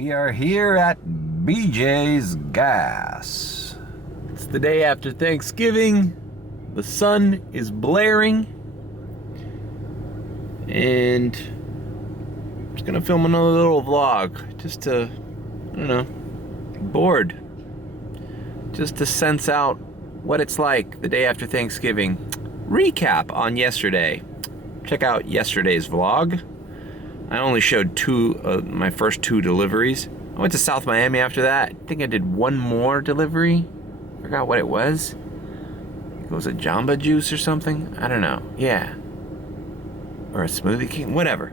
We are here at BJ's Gas. It's the day after Thanksgiving. The sun is blaring. And I'm just gonna film another little vlog. Just to, I don't know, bored. Just to sense out what it's like the day after Thanksgiving. Recap on yesterday. Check out yesterday's vlog. I only showed my first two deliveries. I went to South Miami after that. I think I did one more delivery. Forgot what it was. It was a Jamba Juice or something. I don't know. Yeah. Or a Smoothie King. Whatever.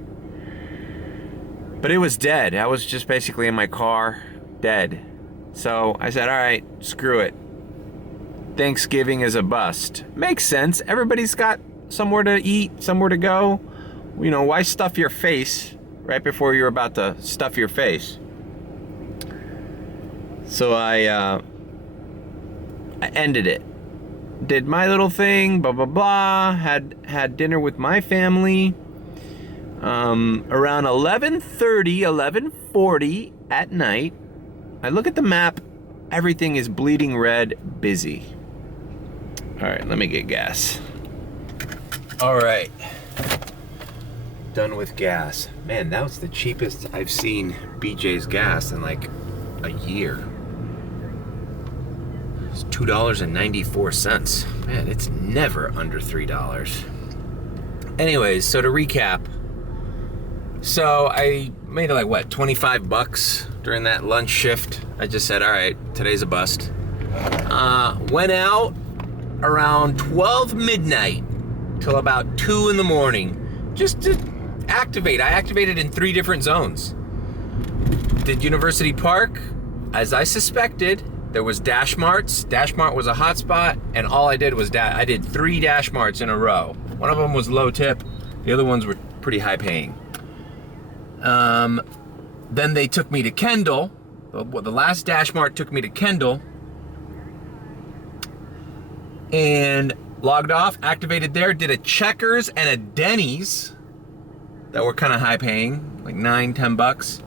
But it was dead. I was just basically in my car, dead. So I said, all right, screw it. Thanksgiving is a bust. Makes sense. Everybody's got somewhere to eat, somewhere to go. You know, why stuff your face right before you're about to stuff your face? So I ended it. Did my little thing, blah, blah, blah. Had dinner with my family. Around 11:30, 11:40 at night, I look at the map. Everything is bleeding red, busy. All right, let me get gas. All right. Done with gas. Man, that was the cheapest I've seen BJ's gas in like a year. It's $2.94. Man, it's never under $3. Anyways, so to recap. So I made like what, $25 during that lunch shift. I just said, all right, today's a bust. Went out around 12 midnight till about 2 in the morning just to activate. I activated in 3 different zones. Did University Park, as I suspected. There was Dash Marts. Dash Mart was a hotspot, and all I did was I did 3 Dash Marts in a row. One of them was low tip. The other ones were pretty high paying. Then they took me to Kendall. The last Dash Mart took me to Kendall, and logged off, activated there, did a Checkers and a Denny's that were kind of high paying, like $9-10.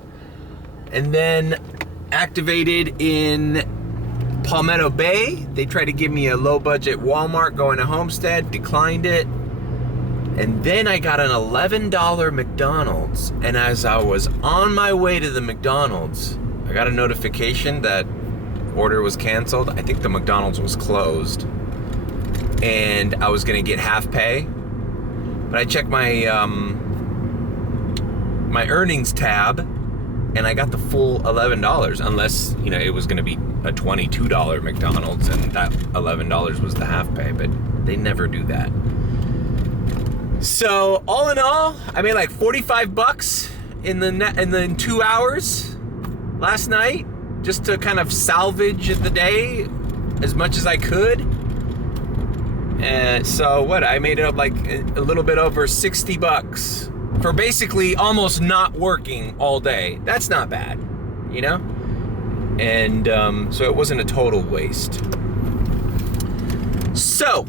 And then activated in Palmetto Bay. They tried to give me a low budget Walmart going to Homestead, declined it. And then I got an $11 McDonald's. And as I was on my way to the McDonald's, I got a notification that order was canceled. I think the McDonald's was closed. And I was gonna get half pay. But I checked my my earnings tab, and I got the full $11, unless, you know, it was gonna be a $22 McDonald's and that $11 was the half pay, but they never do that. So all in all, I made like $45 in 2 hours last night, just to kind of salvage the day as much as I could. And so what? I made it up like a little bit over $60 for basically almost not working all day. That's not bad, you know? And so it wasn't a total waste. So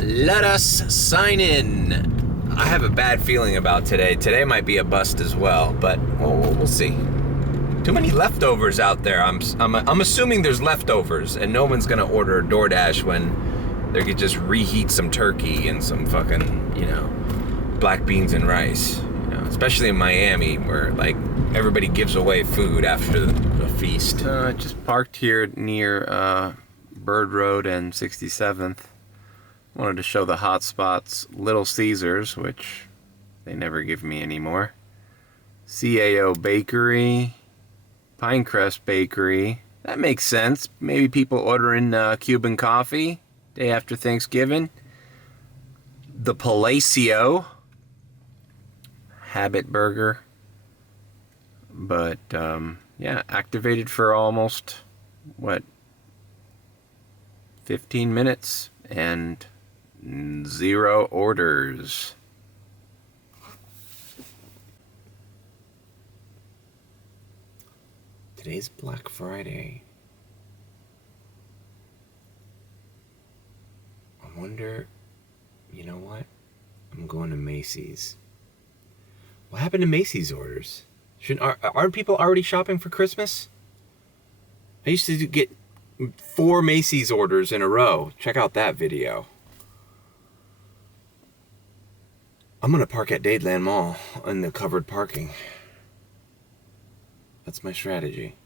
let us sign in. I have a bad feeling about today. Today might be a bust as well, but we'll see. Too many leftovers out there. I'm assuming there's leftovers, and no one's gonna order a DoorDash when they could just reheat some turkey and some fucking, you know, black beans and rice. You know, especially in Miami, where like everybody gives away food after the feast. Just parked here near Bird Road and 67th. Wanted to show the hot spots. Little Caesars, which they never give me anymore. CAO Bakery. Pinecrest Bakery. That makes sense. Maybe people ordering Cuban coffee day after Thanksgiving. The Palacio. Habit Burger. But, yeah, activated for almost, 15 minutes and 0 orders. Today's Black Friday. I wonder, you know what? I'm going to Macy's. What happened to Macy's orders? Aren't people already shopping for Christmas? I used to get 4 Macy's orders in a row. Check out that video. I'm gonna park at Dadeland Mall in the covered parking. That's my strategy.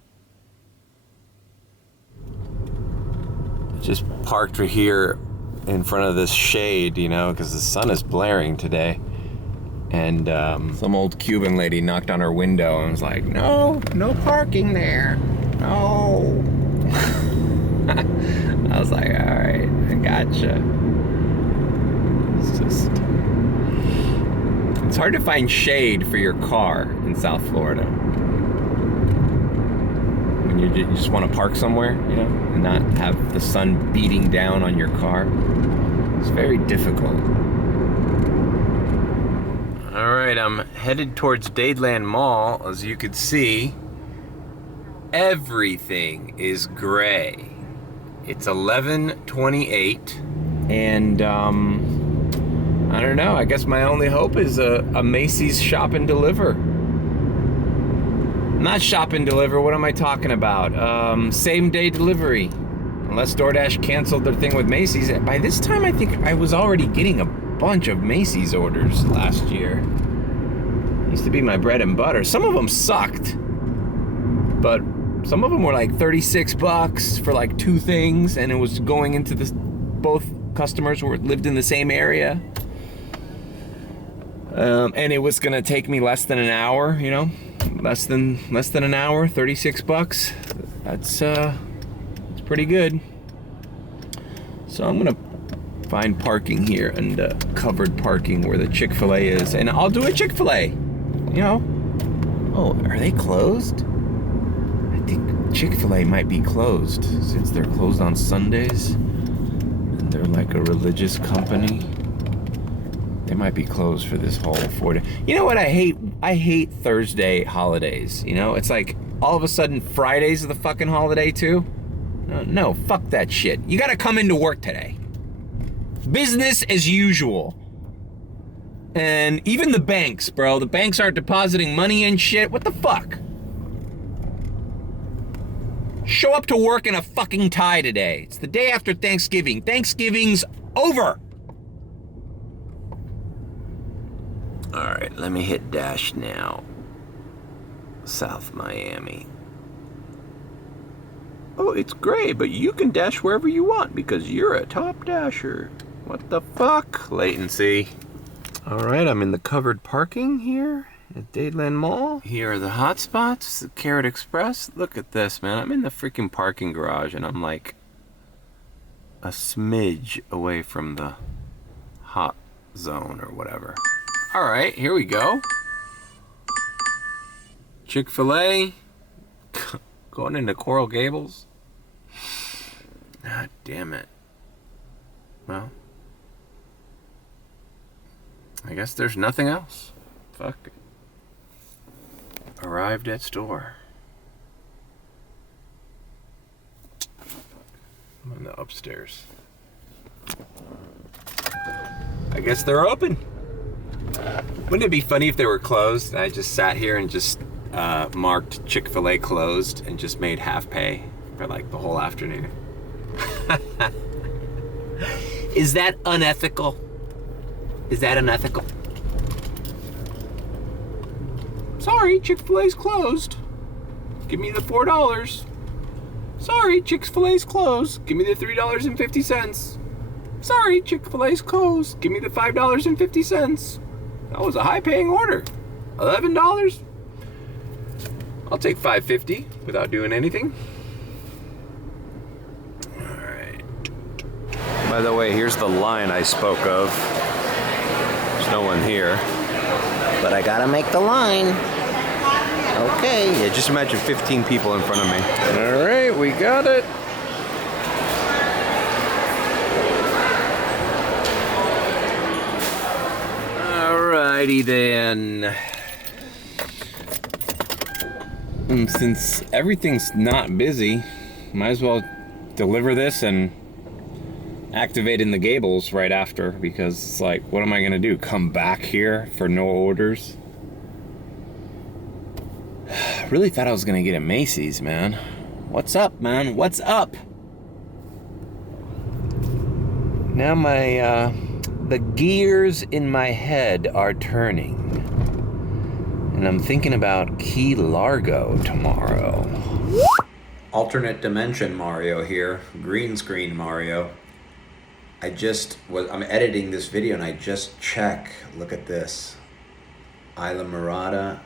Just parked here in front of this shade, you know, because the sun is blaring today. And some old Cuban lady knocked on her window and was like, no parking there. No. I was like, all right, I gotcha. It's hard to find shade for your car in South Florida. When you just want to park somewhere, you know, and not have the sun beating down on your car. It's very difficult. All right, I'm headed towards Dadeland Mall. As you can see, everything is gray. It's 11:28, and I don't know. I guess my only hope is a Macy's shop and deliver. Not shop and deliver. What am I talking about? Same day delivery. Unless DoorDash canceled their thing with Macy's. By this time, I think I was already getting a bunch of Macy's orders last year. Used to be my bread and butter. Some of them sucked, but some of them were like $36 for like 2 things, and it was going into this. Both customers lived in the same area, and it was gonna take me less than an hour. You know, less than an hour. $36. That's pretty good. So I'm gonna find parking here and covered parking where the Chick-Fil-A is, and I'll do a Chick-Fil-A. You know. Oh, are they closed? I think Chick-Fil-A might be closed since they're closed on Sundays, and they're like a religious company. They might be closed for this whole 4 day. You know what I hate? I hate Thursday holidays. You know, it's like all of a sudden Friday's the fucking holiday too. No, fuck that shit. You gotta come into work today. Business as usual. And even the banks, bro. The banks aren't depositing money and shit. What the fuck? Show up to work in a fucking tie today. It's the day after Thanksgiving. Thanksgiving's over. All right, let me hit dash now. South Miami. Oh, it's gray, but you can dash wherever you want because you're a top dasher. What the fuck? Latency. All right, I'm in the covered parking here at Dadeland Mall. Here are the hot spots, the Carrot Express. Look at this, man. I'm in the freaking parking garage, and I'm like a smidge away from the hot zone or whatever. All right, here we go. Chick-Fil-A. Going into Coral Gables. God damn it. Well, I guess there's nothing else. Fuck it. Arrived at store. I'm on the upstairs. I guess they're open. Wouldn't it be funny if they were closed and I just sat here and just marked Chick-Fil-A closed and just made half pay for like the whole afternoon? Is that unethical? Is that unethical? Sorry, Chick-fil-A's closed. Give me the $4. Sorry, Chick-fil-A's closed. Give me the $3.50. Sorry, Chick-fil-A's closed. Give me the $5.50. That was a high-paying order. $11? I'll take $5.50 without doing anything. All right. By the way, here's the line I spoke of. There's no one here, but I gotta make the line. Okay. Yeah, just imagine 15 people in front of me. All right, we got it. Alrighty then. And since everything's not busy, might as well deliver this and activate in the Gables right after, because it's like, what am I gonna do? Come back here for no orders? Really thought I was gonna get a Macy's, man. What's up, man? What's up? Now the gears in my head are turning. And I'm thinking about Key Largo tomorrow. Alternate dimension Mario here. Green screen Mario. I'm editing this video and I just check. Look at this. Isla Mirada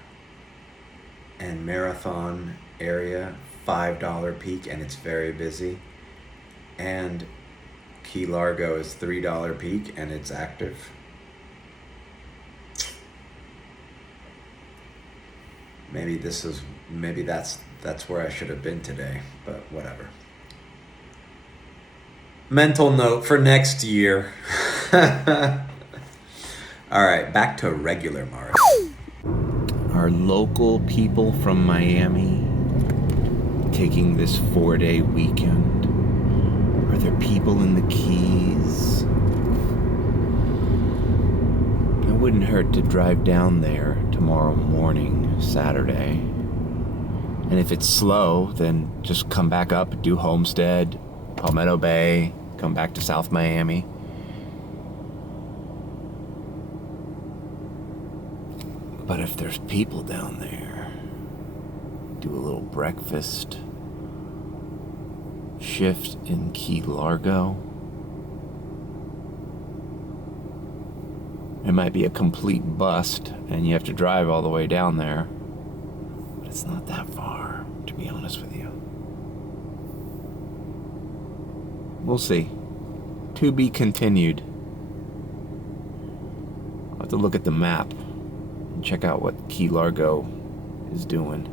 and Marathon area, $5 peak, and it's very busy. And Key Largo is $3 peak and it's active. Maybe that's where I should have been today, but whatever. Mental note for next year. All right, back to regular Mario. Are local people from Miami taking this 4-day weekend? Are there people in the Keys? It wouldn't hurt to drive down there tomorrow morning, Saturday. And if it's slow, then just come back up, do Homestead, Palmetto Bay, come back to South Miami. But if there's people down there, do a little breakfast shift in Key Largo. It might be a complete bust and you have to drive all the way down there, but it's not that far, to be honest with you. We'll see. To be continued. I'll have to look at the map and check out what Key Largo is doing.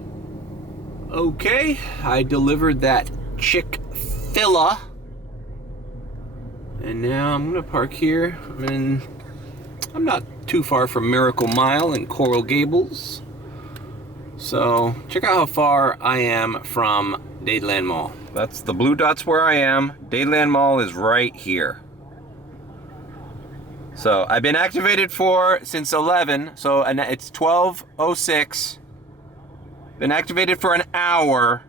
Okay, I delivered that Chick-Fil-A. And now I'm gonna park here. I'm not too far from Miracle Mile in Coral Gables. So check out how far I am from Dadeland Mall. That's the blue dots where I am. Dadeland Mall is right here. So I've been activated since 11, so it's 12:06. Been activated for an hour.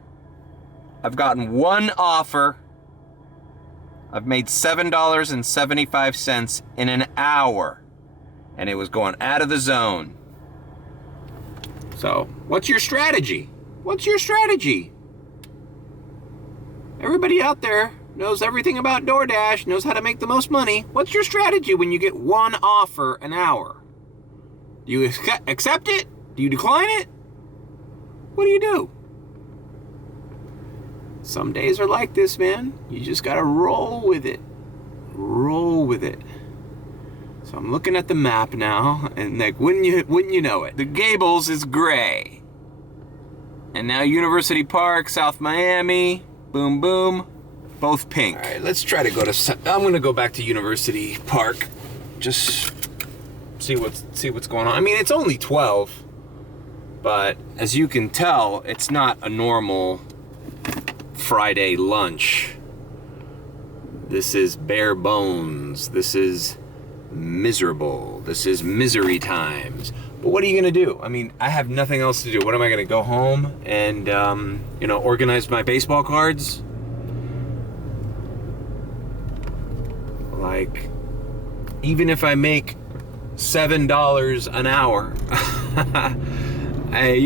I've gotten one offer. I've made $7.75 in an hour. And it was going out of the zone. So, what's your strategy? What's your strategy? Everybody out there knows everything about DoorDash, knows how to make the most money. What's your strategy when you get one offer an hour? Do you accept it? Do you decline it? What do you do? Some days are like this, man. You just gotta roll with it. Roll with it. So I'm looking at the map now, and like, wouldn't you know it? The Gables is gray. And now University Park, South Miami, boom, boom, both pink. All right, let's try to I'm gonna go back to University Park. Just see what's going on. I mean, it's only 12, but as you can tell, it's not a normal Friday lunch. This is bare bones. This is miserable. This is misery times. But what are you gonna do? I mean, I have nothing else to do. What am I gonna go home and organize my baseball cards? Like, even if I make $7 an hour, I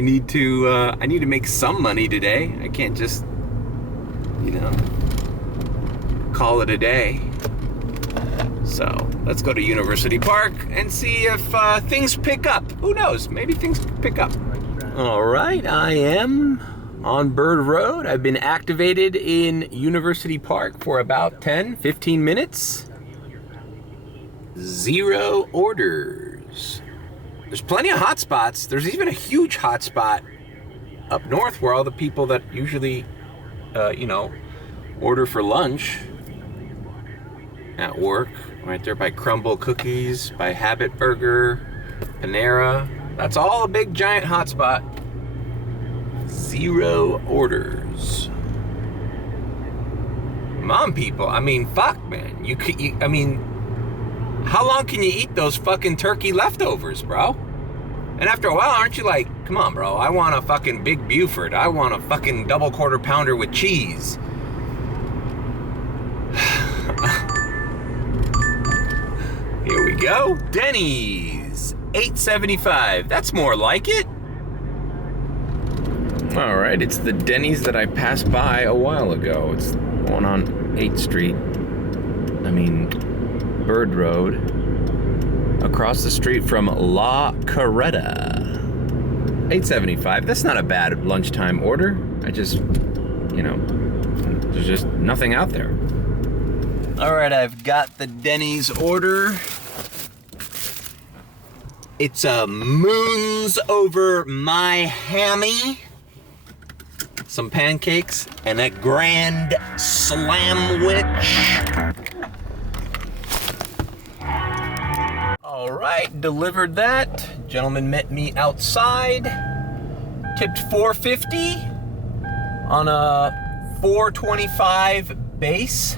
need to make some money today. I can't just call it a day. So let's go to University Park and see if things pick up. Who knows? Maybe things pick up. All right, I am on Bird Road. I've been activated in University Park for about 10-15 minutes. 0 orders. There's plenty of hot spots. There's even a huge hot spot up north where all the people that usually, order for lunch at work, right there by Crumble Cookies, by Habit Burger, Panera. That's all a big giant hotspot. 0 orders. Mom people, I mean, fuck, man. How long can you eat those fucking turkey leftovers, bro? And after a while, aren't you like, Come on, bro. I want a fucking Big Buford. I want a fucking double quarter pounder with cheese. Here we go. Denny's. $8.75. That's more like it. All right, it's the Denny's that I passed by a while ago. It's one on 8th Street. Bird Road. Across the street from La Carreta. $8.75. That's not a bad lunchtime order. There's just nothing out there. All right, I've got the Denny's order. It's a moons over my hammy, some pancakes, and a grand slamwich. All right, delivered that. Gentleman met me outside. Tipped $4.50 on a $4.25 base.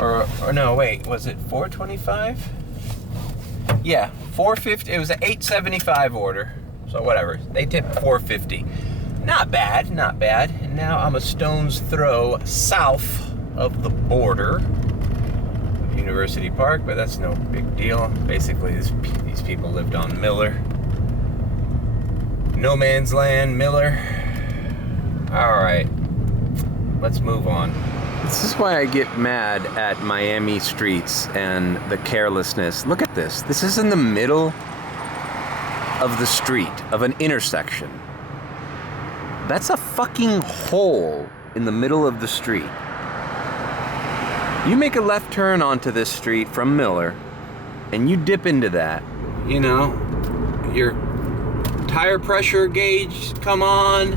Or no, wait, was it $4.25? Yeah, $4.50. It was an $8.75 order. So whatever. They tipped $4.50. Not bad, not bad. And now I'm a stone's throw south of the border of University Park, but that's no big deal. Basically, these people lived on Miller. No man's land, Miller. All right, let's move on. This is why I get mad at Miami streets and the carelessness. Look at this. This is in the middle of the street, of an intersection. That's a fucking hole in the middle of the street. You make a left turn onto this street from Miller, and you dip into that. Your tire pressure gauge come on.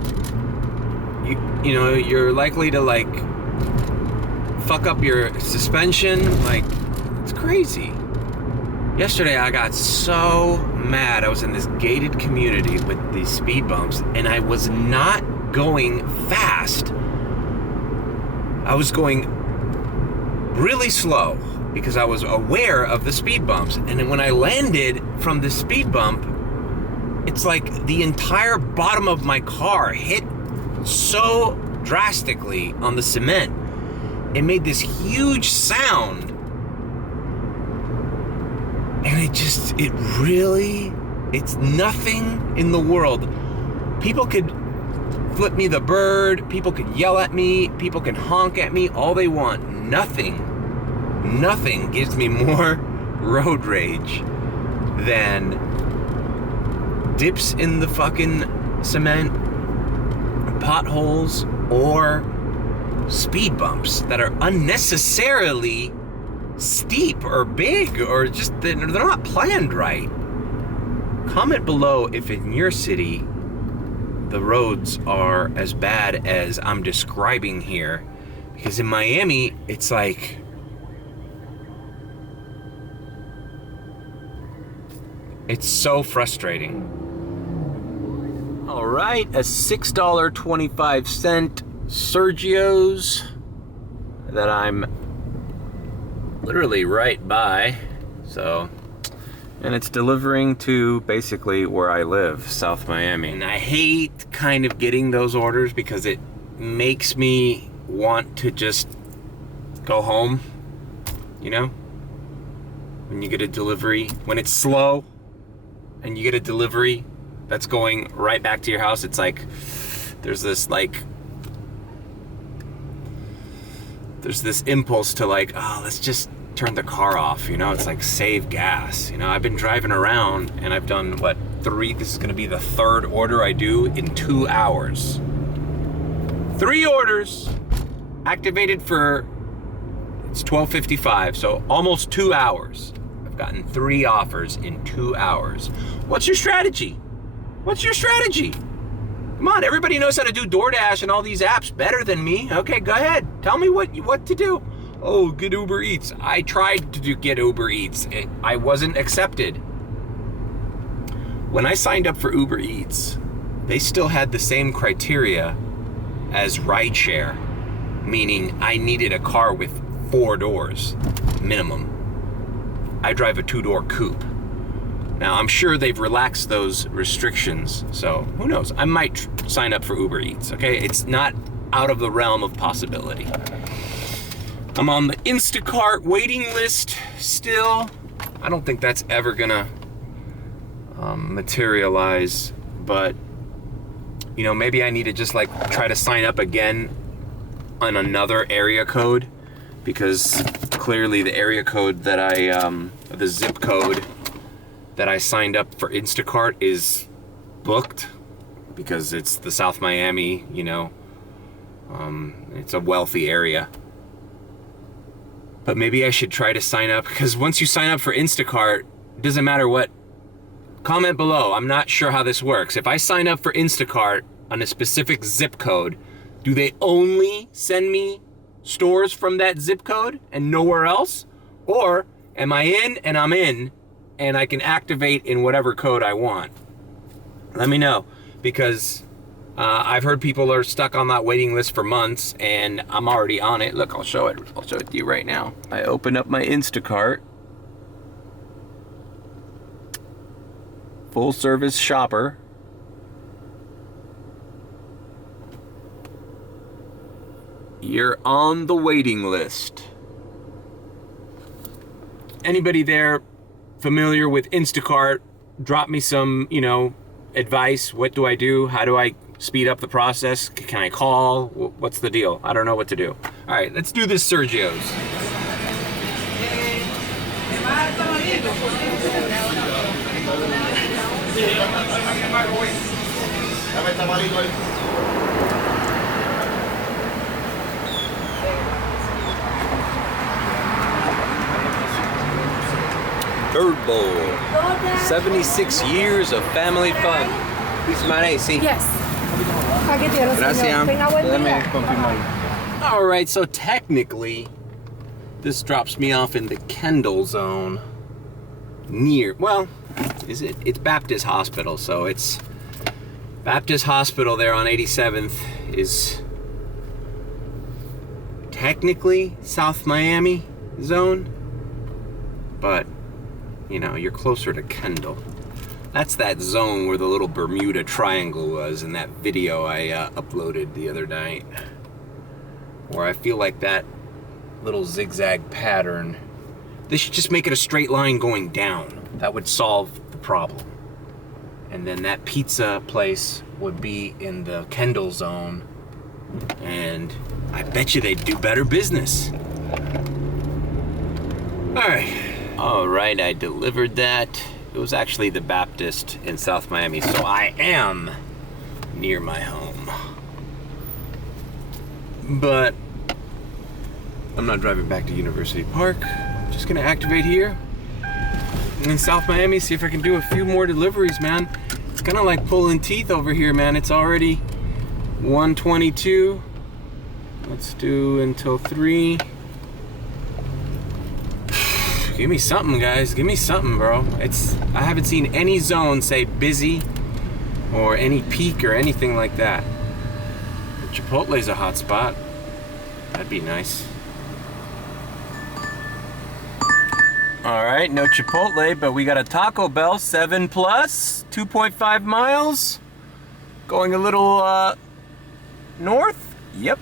You're likely to fuck up your suspension. It's crazy. Yesterday I got so mad. I was in this gated community with these speed bumps, and I was not going fast. I was going really slow because I was aware of the speed bumps. And then when I landed from the speed bump, it's like the entire bottom of my car hit so drastically on the cement. It made this huge sound. And it's nothing in the world. People could flip me the bird, people could yell at me, people can honk at me all they want. Nothing gives me more road rage than dips in the fucking cement, potholes, or speed bumps that are unnecessarily steep or big, or just they're not planned right. Comment below if in your city the roads are as bad as I'm describing here, because in Miami it's it's so frustrating. All right, a $6.25 Sergio's that I'm literally right by. And it's delivering to basically where I live, South Miami. And I hate kind of getting those orders because it makes me want to just go home, when you get a delivery, when it's slow and you get a delivery that's going right back to your house. It's there's this impulse to let's just turn the car off, it's save gas. I've been driving around and I've done this is gonna be the third order I do in 2 hours. 3 orders activated for, it's 12:55, so almost 2 hours. I've gotten 3 offers in 2 hours. What's your strategy? Come on, everybody knows how to do DoorDash and all these apps better than me. Okay, go ahead. Tell me what to do. Oh, get Uber Eats. I tried to get Uber Eats. I wasn't accepted. When I signed up for Uber Eats, they still had the same criteria as rideshare, meaning I needed a car with 4 doors minimum. I drive a 2-door coupe. Now, I'm sure they've relaxed those restrictions, so who knows? I might sign up for Uber Eats, okay? It's not out of the realm of possibility. I'm on the Instacart waiting list still. I don't think that's ever gonna materialize, but you know, maybe I need to just like try to sign up again on another area code, because clearly the area code that the zip code that I signed up for Instacart is booked, because it's the South Miami, you know, it's a wealthy area. But maybe I should try to sign up, because once you sign up for Instacart, it doesn't matter what. Comment below, I'm not sure how this works. If I sign up for Instacart on a specific zip code, do they only send me stores from that zip code and nowhere else? Or am I in and I'm in and I can activate in whatever code I want? Let me know, because I've heard people are stuck on that waiting list for months, and I'm already on it. Look, I'll show it to you right now. I open up my Instacart. Full service shopper. You're on the waiting list. Anybody there familiar with Instacart, drop me some, you know, advice. What do I do? How do I speed up the process? Can I call? What's the deal? I don't know what to do. All right, let's do this Sergio's. Third bowl. 76 years of family fun. Please, Mare, sí. Yes. Aquí tiene, señor. Tenga buen día. All right, so technically, this drops me off in the Kendall zone. Well, is it? It's Baptist Hospital, so it's Baptist Hospital there on 87th is technically South Miami zone, but you know, you're closer to Kendall. That's that zone where the little Bermuda Triangle was in that video I uploaded the other night, where I feel like that little zigzag pattern, they should just make it a straight line going down. That would solve the problem. And then that pizza place would be in the Kendall zone, and I bet you they'd do better business. All right, I delivered that. It was actually the Baptist in South Miami, so I am near my home. But I'm not driving back to University Park. I'm just gonna activate here in South Miami, see if I can do a few more deliveries, man. It's kind of like pulling teeth over here, man. It's already 1:22. Let's do until 3. Give me something, guys. Give me something, bro. I haven't seen any zone say busy or any peak or anything like that. Chipotle's a hot spot. That'd be nice. All right, no Chipotle, but we got a Taco Bell 7 plus, 2.5 miles. Going a little north. Yep,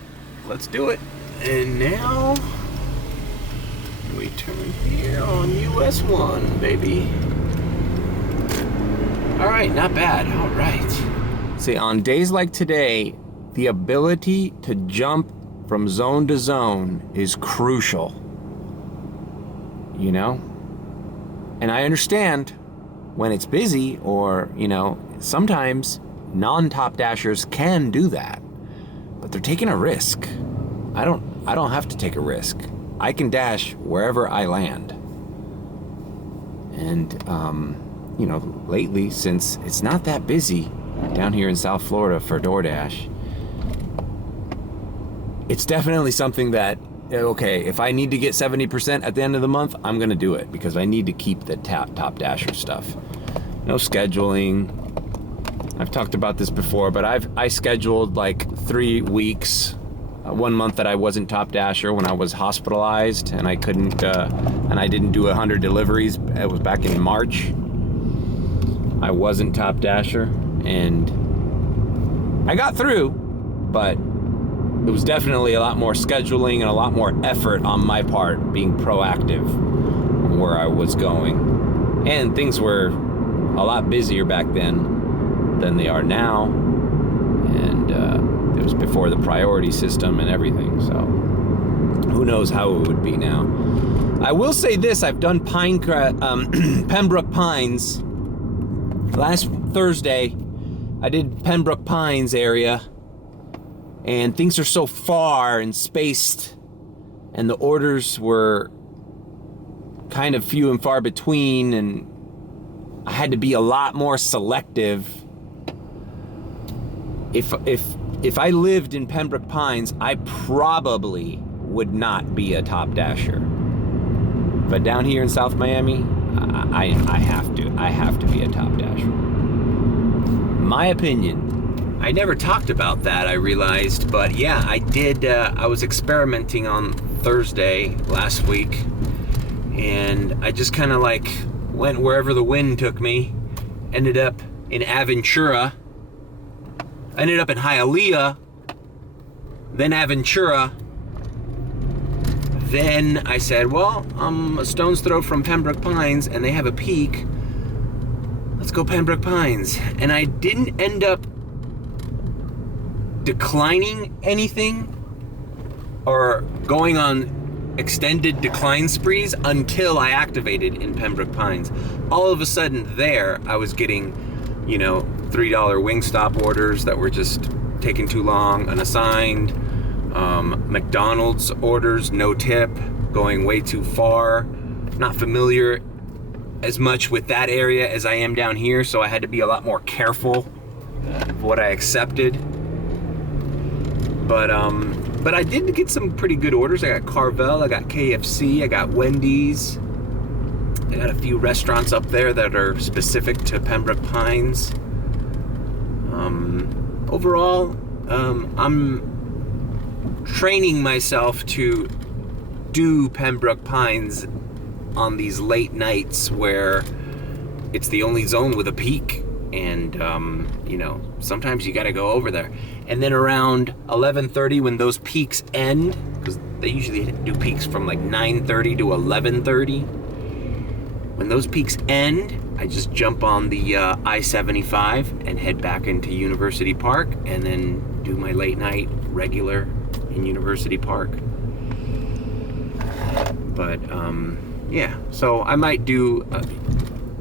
let's do it. And now we turn here on US 1, baby. All right, not bad. All right. See, on days like today, the ability to jump from zone to zone is crucial. You know? And I understand when it's busy, or, you know, sometimes non-top dashers can do that, but they're taking a risk. I don't have to take a risk. I can dash wherever I land. And, you know, lately, since it's not that busy down here in South Florida for DoorDash, it's definitely something that, okay, if I need to get 70% at the end of the month, I'm gonna do it, because I need to keep the top dasher stuff. No scheduling. I've talked about this before, but I scheduled like 3 weeks. 1 month that I wasn't top dasher when I was hospitalized, and I couldn't, and I didn't do 100 deliveries. It was back in March. I wasn't Top Dasher, and I got through, but it was definitely a lot more scheduling and a lot more effort on my part being proactive where I was going. And things were a lot busier back then than they are now. And it was before the priority system and everything. So who knows how it would be now. I will say this, I've done Pembroke Pines. Last Thursday, I did Pembroke Pines area. And things are so far and spaced, and the orders were kind of few and far between, and I had to be a lot more selective. If I lived in Pembroke Pines, I probably would not be a Top Dasher. But down here in South Miami, I have to be a Top Dasher. My opinion. I never talked about that, I realized, but yeah, I did. I was experimenting on Thursday last week, and I just kind of like went wherever the wind took me. Ended up in Aventura, ended up in Hialeah, then Aventura. Then I said, well, I'm a stone's throw from Pembroke Pines, and they have a peak. Let's go Pembroke Pines. And I didn't end up declining anything or going on extended decline sprees until I activated in Pembroke Pines. All of a sudden there, I was getting, $3 Wingstop orders that were just taking too long, unassigned. McDonald's orders, no tip, going way too far. Not familiar as much with that area as I am down here, so I had to be a lot more careful of what I accepted. But I did get some pretty good orders. I got Carvel, I got KFC, I got Wendy's. I got a few restaurants up there that are specific to Pembroke Pines. Overall, I'm training myself to do Pembroke Pines on these late nights where it's the only zone with a peak. And, sometimes you got to go over there. And then around 11:30 when those peaks end, because they usually do peaks from like 9:30 to 11:30. When those peaks end, I just jump on the I-75 and head back into University Park and then do my late night regular in University Park. But, yeah, so I might do...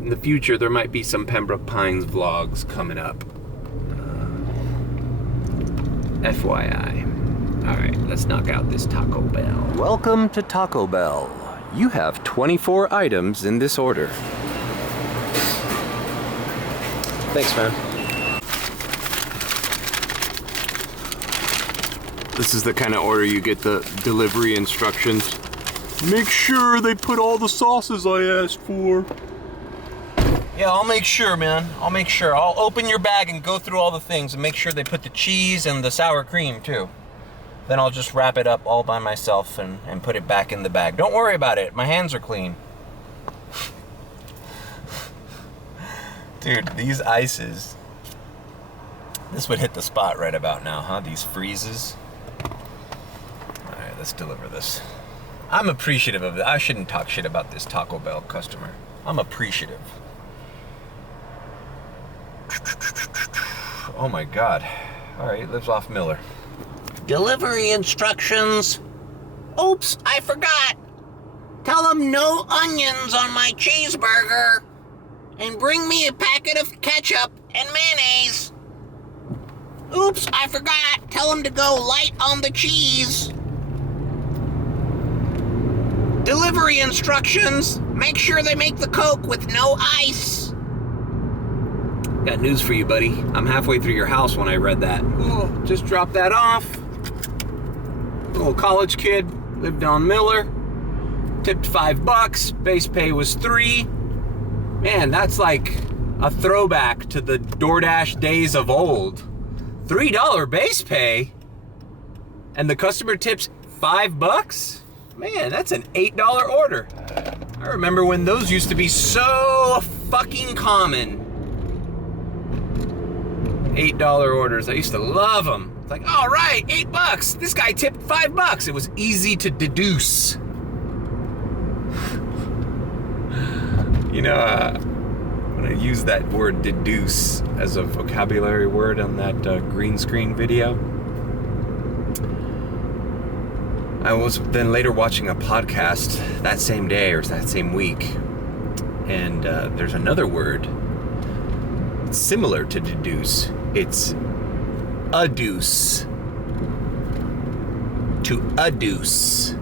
in the future, there might be some Pembroke Pines vlogs coming up. FYI. Alright, let's knock out this Taco Bell. Welcome to Taco Bell. You have 24 items in this order. Thanks, man. This is the kind of order you get the delivery instructions. Make sure they put all the sauces I asked for. Yeah, I'll make sure, man. I'll make sure. I'll open your bag and go through all the things and make sure they put the cheese and the sour cream, too. Then I'll just wrap it up all by myself and put it back in the bag. Don't worry about it. My hands are clean. Dude, these ices. This would hit the spot right about now, huh? These freezes. All right, let's deliver this. I'm appreciative of it. I shouldn't talk shit about this Taco Bell customer. I'm appreciative. Oh my God. All right, lives off Miller. Delivery instructions. Oops, I forgot. Tell them no onions on my cheeseburger. And bring me a packet of ketchup and mayonnaise. Oops, I forgot. Tell them to go light on the cheese. Delivery instructions. Make sure they make the Coke with no ice. Got news for you, buddy. I'm halfway through your house when I read that. Ooh, just dropped that off. Little college kid, lived on Miller. Tipped $5. Base pay was $3. Man, that's like a throwback to the DoorDash days of old. $3 base pay, and the customer tips $5? Man, that's an $8 order. I remember when those used to be so fucking common. $8 orders. I used to love them. It's like, all right, $8. This guy tipped $5. It was easy to deduce. You know, when I use that word deduce as a vocabulary word on that green screen video, I was then later watching a podcast that same day or that same week, and there's another word similar to deduce. It's adduce. To adduce.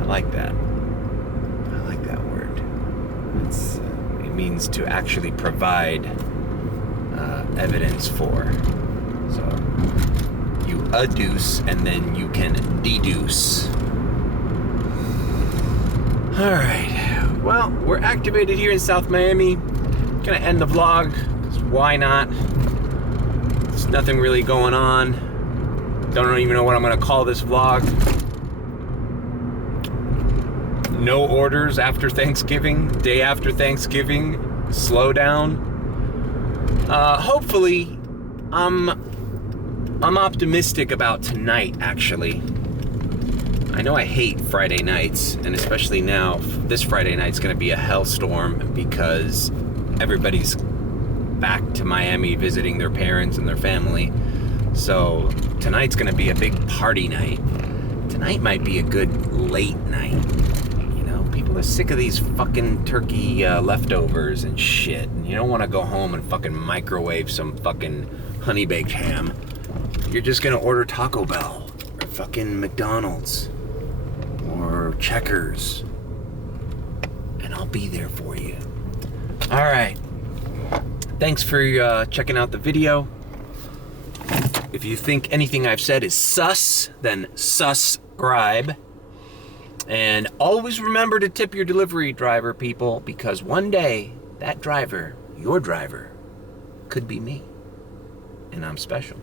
I like that. I like that word. It means to actually provide evidence for. So you adduce and then you can deduce. All right. Well, we're activated here in South Miami. Gonna end the vlog, because why not? There's nothing really going on. Don't even know what I'm gonna call this vlog. No orders after Thanksgiving, day after Thanksgiving, slow down. Hopefully, I'm optimistic about tonight, actually. I know I hate Friday nights, and especially now, this Friday night's gonna be a hellstorm because everybody's back to Miami visiting their parents and their family. So tonight's gonna be a big party night. Tonight might be a good late night. You know, people are sick of these fucking turkey leftovers and shit. And you don't wanna go home and fucking microwave some fucking honey baked ham. You're just gonna order Taco Bell or fucking McDonald's or Checkers. And I'll be there for you. All right. Thanks for checking out the video. If you think anything I've said is sus, then subscribe. And always remember to tip your delivery driver, people, because one day that driver, your driver, could be me. And I'm special.